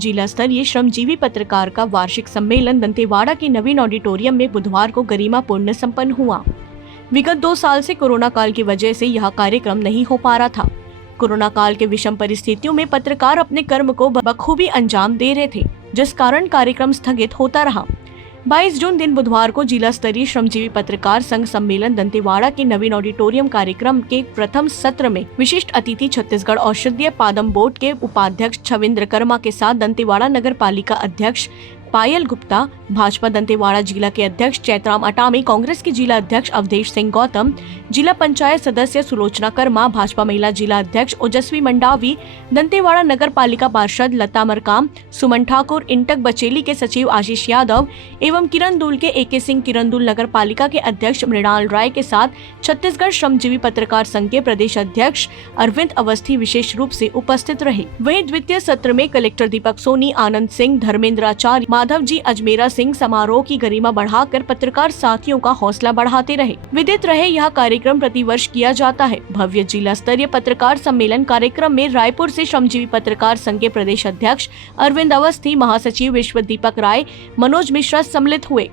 जिला स्तरीय श्रमजीवी पत्रकार का वार्षिक सम्मेलन दंतेवाड़ा के नवीन ऑडिटोरियम में बुधवार को गरिमापूर्ण संपन्न हुआ। विगत 2 साल से कोरोना काल की वजह से यह कार्यक्रम नहीं हो पा रहा था। कोरोना काल के विषम परिस्थितियों में पत्रकार अपने कर्म को बखूबी अंजाम दे रहे थे, जिस कारण कार्यक्रम स्थगित होता रहा। 22 जून दिन बुधवार को जिला स्तरीय श्रमजीवी पत्रकार संघ सम्मेलन दंतेवाड़ा के नवीन ऑडिटोरियम कार्यक्रम के प्रथम सत्र में विशिष्ट अतिथि छत्तीसगढ़ औषधीय पादम बोर्ड के उपाध्यक्ष छविंद्र कर्मा के साथ दंतेवाड़ा नगर पालिका अध्यक्ष पायल गुप्ता, भाजपा दंतेवाड़ा जिला के अध्यक्ष चैतराम अटामी, कांग्रेस के जिला अध्यक्ष अवधेश सिंह गौतम, जिला पंचायत सदस्य सुलोचना कर्मा, भाजपा महिला जिला अध्यक्ष ओजस्वी मंडावी, दंतेवाड़ा नगर पालिका पार्षद लता मरकाम, सुमन ठाकुर, इंटक बचेली के सचिव आशीष यादव एवं किरंदुल के AK सिंह, किरंदुल नगर पालिका के अध्यक्ष मृणाल राय के साथ छत्तीसगढ़ श्रमजीवी पत्रकार संघ के प्रदेश अध्यक्ष अरविंद अवस्थी विशेष रूप से उपस्थित रहे। वहीं द्वितीय सत्र में कलेक्टर दीपक सोनी, आनंद सिंह, धर्मेंद्र आचार्य, माधव जी अजमेरा सिंह समारोह की गरिमा बढ़ाकर पत्रकार साथियों का हौसला बढ़ाते रहे। विदित रहे यह कार्यक्रम प्रतिवर्ष किया जाता है। भव्य जिला स्तरीय पत्रकार सम्मेलन कार्यक्रम में रायपुर से श्रमजीवी पत्रकार संघ के प्रदेश अध्यक्ष अरविंद अवस्थी, महासचिव विश्व दीपक राय, मनोज मिश्रा सम्मिलित हुए।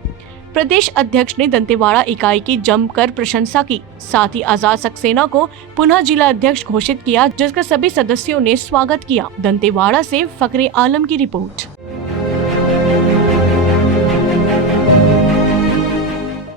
प्रदेश अध्यक्ष ने दंतेवाड़ा इकाई की जमकर प्रशंसा की, साथ ही आजाद सक्सेना को पुनः जिला अध्यक्ष घोषित किया, जिसका सभी सदस्यों ने स्वागत किया। दंतेवाड़ा से फकरे आलम की रिपोर्ट।